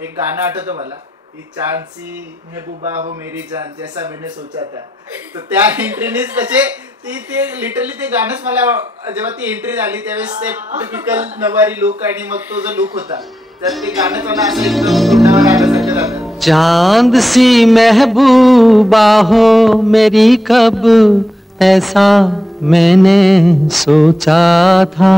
एक गाणं आठवतं मला, ती चांद सी महबूबा हो मेरी जान जैसा मैंने सोचा था. तर त्या एंट्रीनेच तसे ते लिटरली ते गाणंच मला जेव्हा ती एंट्री झाली त्यावेळेस ते टिपिकल नवारी लुक आणि मग तो जो लुक होता तर ते गाणं मला असं एकदम तोंडावर आल्यासारखं झालं. चांद सी महबूबा हो मेरी कब ऐसा मैंने सोचा था.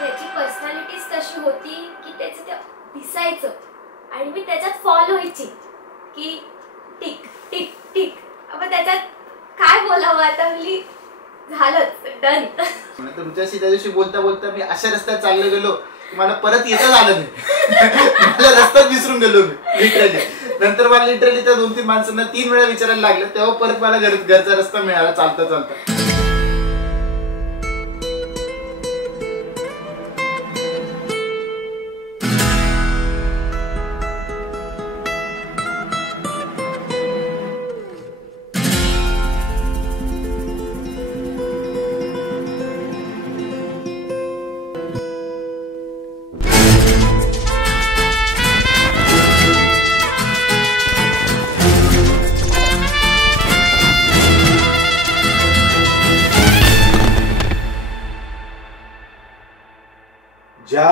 त्याची पर्सनॅलिटीच तशी होती की त्याचं ते दिसायचं आणि मी त्याच्यात फॉलो व्हायची की टिक टिक टिक. अब त्याच्यात काय बोलावं आता, मी झालंच डन. तुमच्याशी त्या दिवशी बोलता बोलता मी अशा रस्त्यात चाललो गेलो की मला परत येता आलं नाही. मला रस्त्यात विसरून गेलो मी लिटरली. नंतर मला लिटरली त्या 2-3 माणसांना 3 वेळा विचारायला लागलं, तेव्हा परत मला घरचा रस्ता मिळाला चालता चालता. ज्या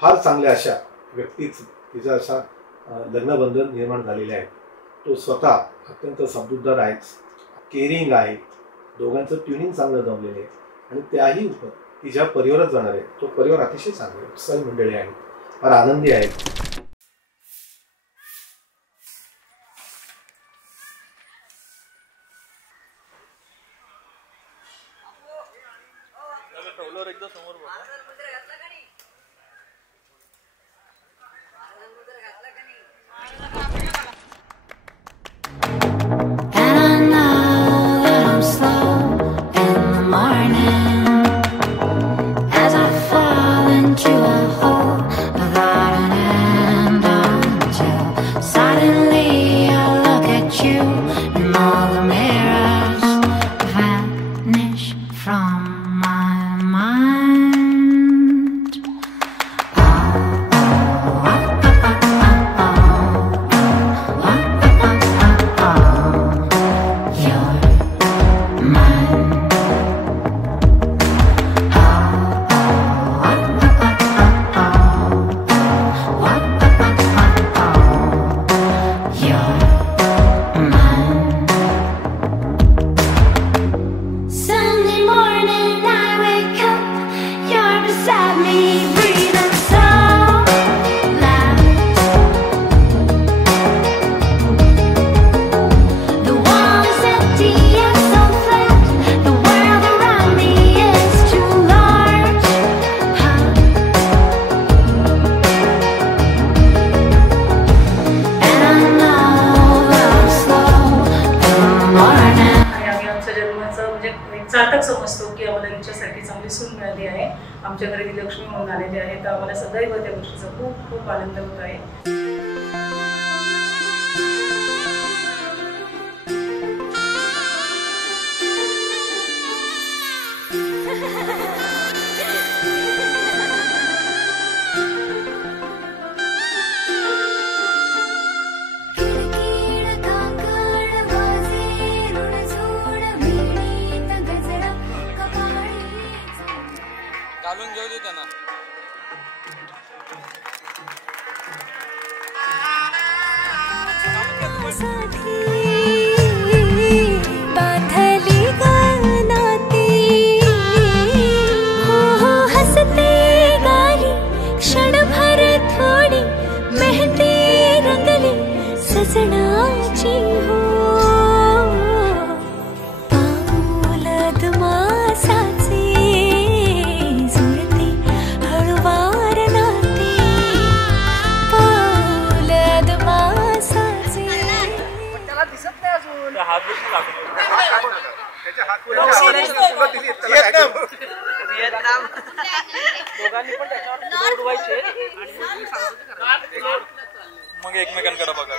फार चांगल्या अशा व्यक्तीच तिचा असा लग्नबंधन निर्माण झालेले आहे. तो स्वतः अत्यंत समजूतदार आहे, केअरिंग आहे, दोघांचं ट्युनिंग चांगलं जमलेलं आहे आणि त्याही ती ज्या परिवारात जाणार आहे तो परिवार अतिशय चांगला आहे, उत्साही मंडळी आहे, फार आनंदी आहे. सार्थक समजतो की आम्हाला हिच्यासाठी चांगली सून मिळाली आहे, आमच्या घरी लक्ष्मी म्हणून आलेली आहे. तर आम्हाला सदैव त्या गोष्टीचा खूप खूप आनंद होत आहे. घालून घेऊ दे त्यांना. बांधली गानाती हो हो हसते गाली क्षणभर थोडी मेहंदी रंगली सजनाची हो. पाऊलात मासाचे जुळते हळुवार नाते. पाऊलात मासाचे त्याला दिसत नाही अजून. हात देखील लागतो. त्याच्या हात दोघांनी पण त्याच्यावर उडवायचे आणि मग एकमेकांकडे बघा.